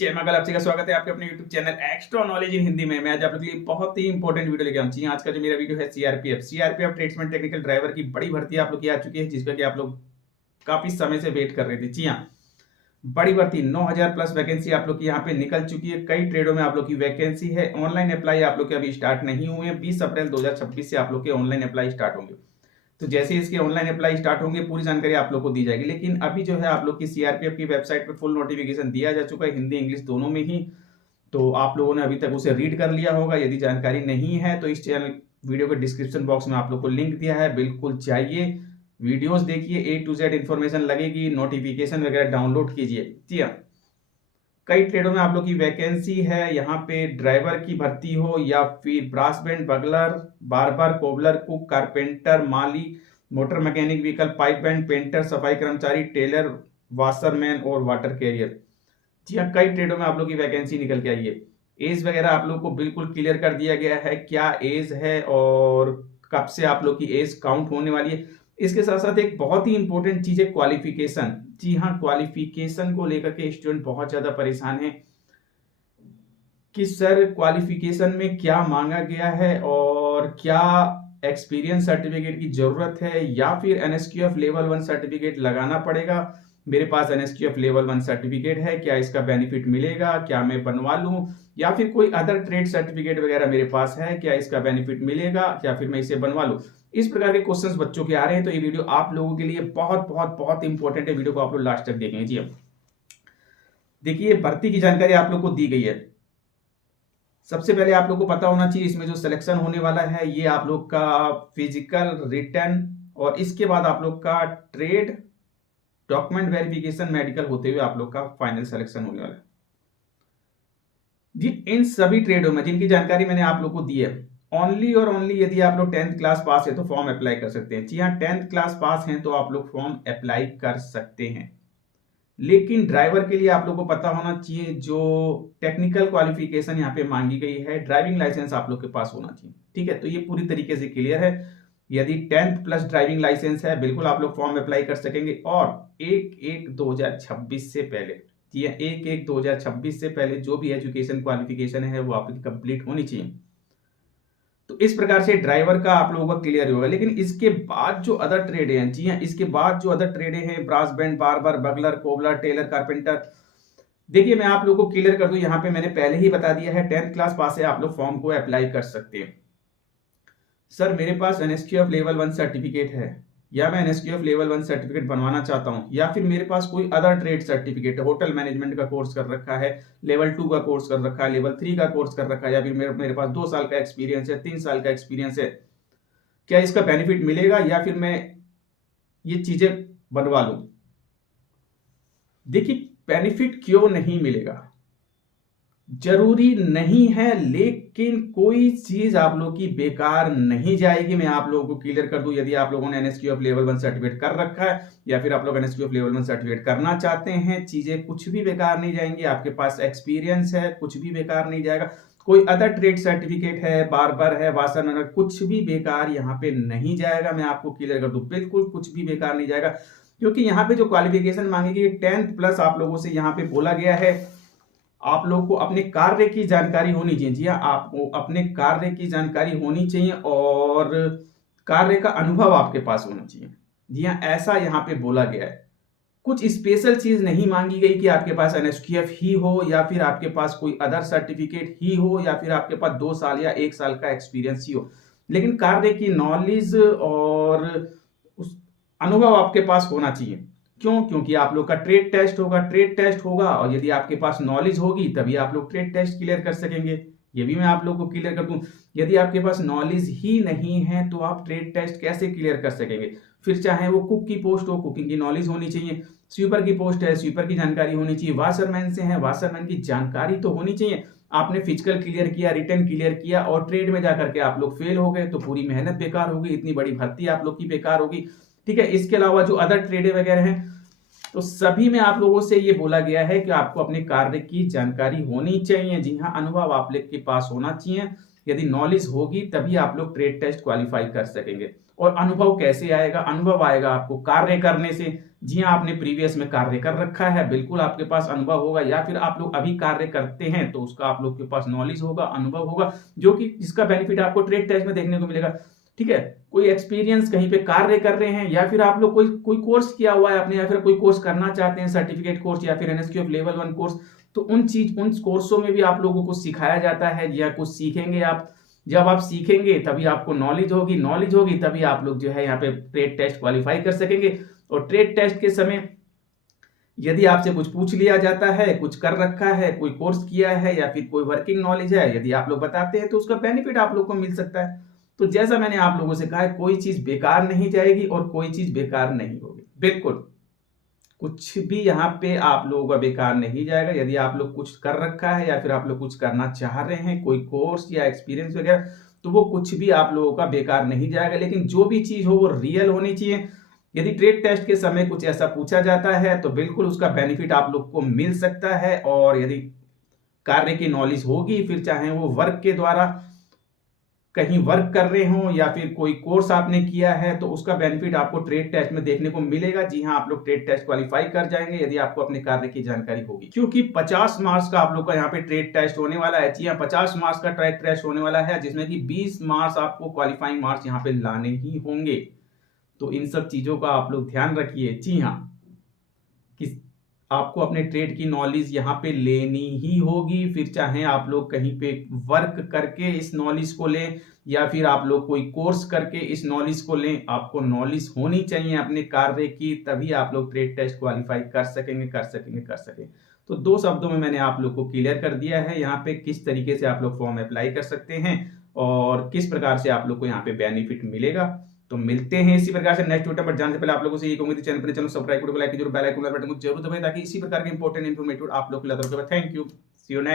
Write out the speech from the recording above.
जय मंगल। आपसे का स्वागत है आपके अपने YouTube channel extra knowledge in Hindi में। मैं आज आप लोगों के लिए बहुत ही इंपॉर्टेंट वीडियो लेके आऊँ। आज का जो मेरा वीडियो है सीआरपीएफ ट्रेड्समैन टेक्निकल ड्राइवर की बड़ी भर्ती आप लोग की आ चुकी है, जिसका कि आप लोग काफी समय से वेट कर रहे थे। जी हाँ, बड़ी भर्ती 9000 प्लस वैकेंसी आप लोग की यहाँ पे निकल चुकी है। कई ट्रेडों में आप लोग की वैकेंसी है। ऑनलाइन अप्लाई आप लोग के अभी स्टार्ट नहीं हुए हैं। 20 अप्रैल 2026 से आप लोग के ऑनलाइन अप्लाई स्टार्ट होंगे। तो जैसे इसके ऑनलाइन अप्लाई स्टार्ट होंगे पूरी जानकारी आप लोग को दी जाएगी। लेकिन अभी जो है आप लोग की सीआरपीएफ की वेबसाइट पे फुल नोटिफिकेशन दिया जा चुका है, हिंदी इंग्लिश दोनों में ही। तो आप लोगों ने अभी तक उसे रीड कर लिया होगा। यदि जानकारी नहीं है तो इस चैनल वीडियो के डिस्क्रिप्शन बॉक्स में आप लोग को लिंक दिया है, बिल्कुल जाइए, वीडियोस देखिए, A to Z इन्फॉर्मेशन लगेगी, नोटिफिकेशन वगैरह डाउनलोड कीजिए। जी हाँ, कई ट्रेडों में आप लोग की वैकेंसी है। यहाँ पे ड्राइवर की भर्ती हो या फिर brass band, bugler, barber, cobbler, cook, carpenter, माली, motor mechanic, vehicle, pipe band, painter, सफाई कर्मचारी, टेलर, वाशरमैन और वाटर कैरियर। जी हाँ, कई ट्रेडों में आप लोग की वैकेंसी निकल के आई है। एज वगैरह आप लोग को बिल्कुल क्लियर कर दिया गया है, क्या एज है और कब से आप लोग की एज काउंट होने वाली है। इसके साथ साथ एक बहुत ही इंपॉर्टेंट चीज है क्वालिफिकेशन। जी हाँ, क्वालिफिकेशन को लेकर के स्टूडेंट बहुत ज्यादा परेशान है कि सर क्वालिफिकेशन में क्या मांगा गया है और क्या एक्सपीरियंस सर्टिफिकेट की जरूरत है या फिर एनएसक्यूएफ लेवल 1 सर्टिफिकेट लगाना पड़ेगा। मेरे पास एनएसक्यूएफ लेवल 1 सर्टिफिकेट है, क्या इसका बेनिफिट मिलेगा, क्या मैं बनवा लूं, या फिर कोई अदर ट्रेड सर्टिफिकेट वगैरह मेरे पास है, क्या इसका बेनिफिट मिलेगा, या फिर मैं इसे बनवा लूं। इस प्रकार के क्वेश्चंस बच्चों के आ रहे हैं। तो ये वीडियो आप लोगों के लिए बहुत बहुत बहुत इंपॉर्टेंट है। वीडियो को आप लोग लास्ट तक देखेंगे। जी अब देखिए, भर्ती की जानकारी आप लोग को दी गई है। सबसे पहले आप लोग को पता होना चाहिए इसमें जो सिलेक्शन होने वाला है ये आप लोग का फिजिकल, रिटन और इसके बाद आप लोग का ट्रेड, डॉक्यूमेंट वेरिफिकेशन, मेडिकल होते हुए आप लोग का फाइनल सिलेक्शन होने वाला है। जी, इन सभी ट्रेडों में जिनकी जानकारी मैंने आप लोग को दी है, ओनली और ओनली यदि आप लोग 10th क्लास पास है तो फॉर्म अप्लाई कर सकते हैं। जी हाँ, 10th क्लास पास हैं तो आप लोग फॉर्म अप्लाई कर सकते हैं। लेकिन ड्राइवर के लिए आप लोग को पता होना चाहिए जो टेक्निकल क्वालिफिकेशन यहाँ पे मांगी गई है, ड्राइविंग लाइसेंस आप लोग के पास होना चाहिए। ठीक है, तो ये पूरी तरीके से क्लियर है। यदि 10th प्लस ड्राइविंग लाइसेंस है बिल्कुल आप लोग फॉर्म अप्लाई कर सकेंगे। और 1/1/2026 से पहले, जी 1/1/2026 से पहले जो भी एजुकेशन क्वालिफिकेशन है वो आपकी कंप्लीट होनी चाहिए। तो इस प्रकार से ड्राइवर का आप लोगों का क्लियर होगा। लेकिन इसके बाद जो अदर ट्रेड हैं, जी हाँ, इसके बाद जो अदर ट्रेड हैं, brass band, barber, bugler, cobbler, tailor, carpenter, देखिए मैं आप लोगों को क्लियर कर दूं, यहाँ पे मैंने पहले ही बता दिया है 10th क्लास पास है आप लोग फॉर्म को अप्लाई कर सकते हैं। सर मेरे पास एनएसक्यूएफ लेवल 1 सर्टिफिकेट है या मैं एनएसक्यूएफ लेवल 1 सर्टिफिकेट बनवाना चाहता हूं, या फिर मेरे पास कोई अदर ट्रेड सर्टिफिकेट है, होटल मैनेजमेंट का कोर्स कर रखा है, लेवल 2 का कोर्स कर रखा है, लेवल 3 का कोर्स कर रखा है, या फिर मेरे पास 2 साल का एक्सपीरियंस है, 3 साल का एक्सपीरियंस है, क्या इसका बेनिफिट मिलेगा या फिर मैं ये चीजें बनवा लूं। देखिए, बेनिफिट क्यों नहीं मिलेगा, जरूरी नहीं है, लेकिन कोई चीज आप लोग की बेकार नहीं जाएगी। मैं आप लोगों को क्लियर कर दूं, यदि आप लोगों ने एनएसक्यूएफ लेवल 1 सर्टिफिकेट कर रखा है या फिर आप लोग एनएसक्यूएफ लेवल 1 सर्टिफिकेट करना चाहते हैं, चीजें कुछ भी बेकार नहीं जाएंगी। आपके पास एक्सपीरियंस है, कुछ भी बेकार नहीं जाएगा। कोई अदर ट्रेड सर्टिफिकेट है, बार्बर है, वाशरमैन, कुछ भी बेकार यहाँ पे नहीं जाएगा। मैं आपको क्लियर कर दूं, बिल्कुल कुछ भी बेकार नहीं जाएगा, क्योंकि यहाँ पे जो क्वालिफिकेशन मांगेगी 10th प्लस आप लोगों से यहाँ पे बोला गया है। आप लोग को अपने कार्य की जानकारी होनी चाहिए। जी हाँ, आपको अपने कार्य की जानकारी होनी चाहिए और कार्य का अनुभव आपके पास होना चाहिए। जी हाँ, ऐसा यहाँ पे बोला गया है। कुछ स्पेशल चीज नहीं मांगी गई कि आपके पास एनएसक्यूएफ ही हो या फिर आपके पास कोई अदर सर्टिफिकेट ही हो या फिर आपके पास 2 साल या 1 साल का एक्सपीरियंस ही हो, लेकिन कार्य की नॉलेज और उस अनुभव आपके पास होना चाहिए। क्यों? क्योंकि आप लोग का ट्रेड टेस्ट होगा और यदि आपके पास नॉलेज होगी तभी आप लोग ट्रेड टेस्ट क्लियर कर सकेंगे। ये भी मैं आप लोग को क्लियर कर दूं, यदि आपके पास नॉलेज ही नहीं है तो आप ट्रेड टेस्ट कैसे क्लियर कर सकेंगे। फिर चाहे वो कुक की पोस्ट हो, कुकिंग की नॉलेज होनी चाहिए, स्वीपर की पोस्ट है, स्वीपर की जानकारी होनी चाहिए, वाशरमैन से है, वाशरमैन की जानकारी तो होनी चाहिए। आपने फिजिकल क्लियर किया, रिटर्न क्लियर किया और ट्रेड में जाकर के आप लोग फेल हो गए तो पूरी मेहनत बेकार होगी, इतनी बड़ी भर्ती आप लोग की बेकार होगी। ठीक है, इसके अलावा जो अदर ट्रेड वगैरह हैं तो सभी में आप लोगों से ये बोला गया है कि आपको अपने कार्य की जानकारी होनी चाहिए। जी हाँ, अनुभव आप लोग के पास होना चाहिए। यदि नॉलेज होगी तभी आप लोग ट्रेड टेस्ट क्वालिफाई कर सकेंगे। और अनुभव कैसे आएगा? अनुभव आएगा आपको कार्य करने से, जी हाँ, आपने प्रीवियस में कार्य कर रखा है, बिल्कुल आपके पास अनुभव होगा, या फिर आप लोग अभी कार्य करते हैं तो उसका आप लोग के पास नॉलेज होगा, अनुभव होगा, जो कि जिसका बेनिफिट आपको ट्रेड टेस्ट में देखने को मिलेगा। ठीक है? कोई एक्सपीरियंस कहीं पे कार्य कर रहे हैं, या फिर आप लोग कोई कोई कोर्स किया हुआ है आपने, या फिर कोई कोर्स करना चाहते हैं, सर्टिफिकेट कोर्स या फिर एनएसक्यूएफ लेवल 1 कोर्स, तो उन कोर्सों में भी आप लोगों को सिखाया जाता है, या कुछ सीखेंगे आप। जब आप सीखेंगे तभी आपको नॉलेज होगी तभी आप लोग जो है यहाँ पे ट्रेड टेस्ट क्वालिफाई कर सकेंगे। और ट्रेड टेस्ट के समय यदि आपसे कुछ पूछ लिया जाता है, कुछ कर रखा है, कोई कोर्स किया है, या फिर कोई वर्किंग नॉलेज है, यदि आप लोग बताते हैं तो उसका बेनिफिट आप लोग को मिल सकता है। तो जैसा मैंने आप लोगों से कहा है, कोई चीज बेकार नहीं जाएगी और कोई चीज बेकार नहीं होगी, बिल्कुल कुछ भी यहाँ पे आप लोगों का बेकार नहीं जाएगा। यदि आप लोग कुछ कर रखा है, या फिर आप लोग कुछ करना चाह रहे हैं, कोई कोर्स या एक्सपीरियंस वगैरह, तो वो कुछ भी आप लोगों का बेकार नहीं जाएगा। लेकिन जो भी चीज हो वो रियल होनी चाहिए। यदि ट्रेड टेस्ट के समय कुछ ऐसा पूछा जाता है तो बिल्कुल उसका बेनिफिट आप लोग को मिल सकता है। और यदि कार्य की नॉलेज होगी, फिर चाहे वो वर्क के द्वारा कहीं वर्क कर रहे हो, या फिर कोई कोर्स आपने किया है, तो उसका बेनिफिट आपको ट्रेड टेस्ट में देखने को मिलेगा। जी हाँ, आप लोग ट्रेड टेस्ट क्वालिफाई कर जाएंगे यदि आपको अपने कार्य की जानकारी होगी, क्योंकि 50 मार्क्स का आप लोग का यहाँ पे ट्रेड टेस्ट होने वाला है। जी हाँ, 50 मार्क्स का ट्रेड टेस्ट होने वाला है, जिसमें कि 20 मार्क्स आपको क्वालिफाइंग मार्क्स यहाँ पे लाने ही होंगे। तो इन सब चीजों का आप लोग ध्यान रखिए। जी हाँ, कि आपको अपने ट्रेड की नॉलेज यहाँ पे लेनी ही होगी, फिर चाहे आप लोग कहीं पे वर्क करके इस नॉलेज को लें, या फिर आप लोग कोई कोर्स करके इस नॉलेज को लें, आपको नॉलेज होनी चाहिए अपने कार्य की, तभी आप लोग ट्रेड टेस्ट क्वालिफाई कर सकेंगे। तो 2 शब्दों में मैंने आप लोग को क्लियर कर दिया है यहाँ पे किस तरीके से आप लोग फॉर्म अप्लाई कर सकते हैं और किस प्रकार से आप लोग को यहाँ पे बेनिफिट मिलेगा। तो मिलते हैं इसी प्रकार से नेक्स्ट वीडियो पर। जाने से पहले आप लोगों से ये कहूंगी, चैनल सब्सक्राइब को लाइक कीजिए, बेल आइकन बटन को जरूर दबाएं, ताकि इसी प्रकार के इंपॉर्टेंट इन्फॉर्मेटिव आप लोग को लाता रहे। Thank you, see you next.